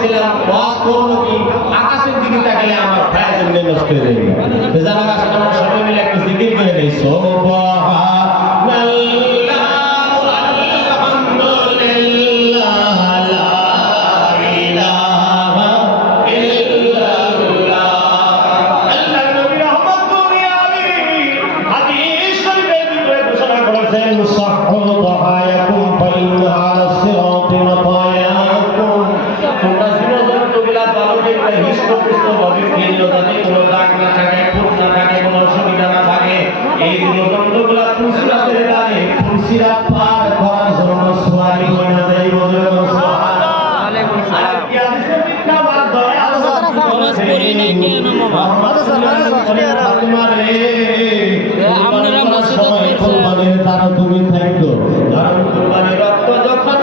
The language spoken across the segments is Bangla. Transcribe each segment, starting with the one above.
চাইছিলাম ওয়াজ আকাশের দিকে তাকিয়ে আমার ভাই জন্য নষ্ট হয়ে যাবে গেছে সবাই মিলে একটু জিকির করে নেই খেলিও যাতে কোনো দাগ না থাকে ফুট না থাকে কোনো অসুবিধা না থাকে এই জীবজন্তুগুলা ফুলসিরা ছেড়ে দাঁড়ে পার করার জন্য সোয়ারি করে না বলে আর কি আছে মিথ্যা বাদ দয়া নামাজ পড়ি নাই কেন মামা? ফাতিমা রে আপনারা মসজিদে কোরবানির দ্বারা তুমি থাকো কারণ কোরবানির রক্ত যখন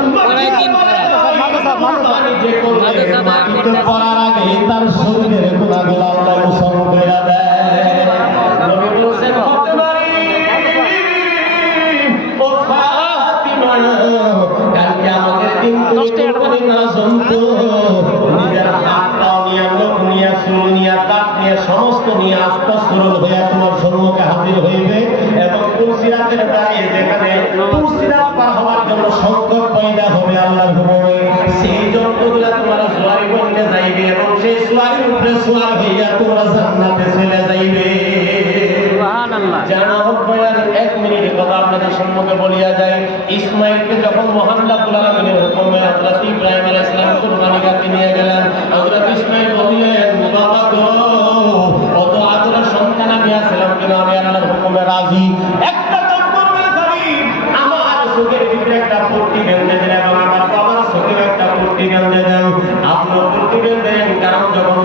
যে করবে পড়ার আগে তার শরীরের নিয়ে সমস্ত নিয়ে আস্তা সরল হয়ে তোমার সম্মুখে হাজির হইবে। এবং তুলসিরাতের দাঁড়িয়ে যেখানে তুলসিরাত পার হওয়ার জন্য সংকট পয়দা হবে আল্লাহর হুকুমে সেই জন্তুগুলা তোমার সোয়ারি বলতে যাইবে এবং সেই সোয়ারির উপরে সোয়ার হইয়া তোমরা জান্নাতে চলে যাইবে। জানা হোক এক মিনিটের কথা আপনাদের সম্মুখে বলিয়া যায় ইসমাইলকে যখন মহান রাব্বুল হুকুমে রাজি। একটা করবেন খালি আমার ভিতরে একটা পট্টি বেঁধে দেন এবং আমার বাবার একটা পট্টি বেঁধে দেন। আপনিও পট্টি বেঁধে দেন, কারণ যখন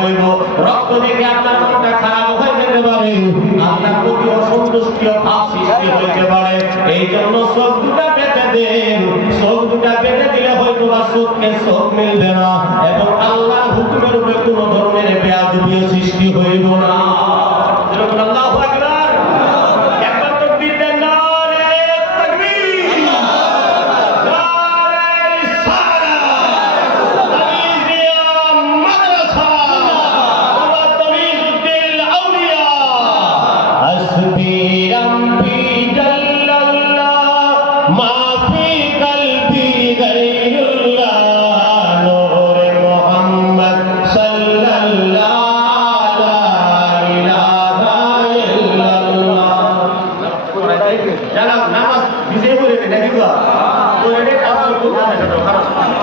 হইব, রক্ত দেখে আপনার মনটা খারাপ হয়ে যেতে পারে। আপনার প্রতি ভাব সৃষ্টি হইতে পারে। এই জন্য চোখ দুটা পেতে দেন। দুটা পেতে দিলে হয়তো বা চোখকে চোখ মিলবে না এবং আল্লাহর হুকুমের উপরে কোনো ধরনের বেয়াদবিও সৃষ্টি হইব না। حسبي ربي جل الله ما في قلبي غير الله نور محمد صلى الله لا إله إلا الله جناب نماز بيزي بولے نبی کو تو ایک آپ کو کہا ہے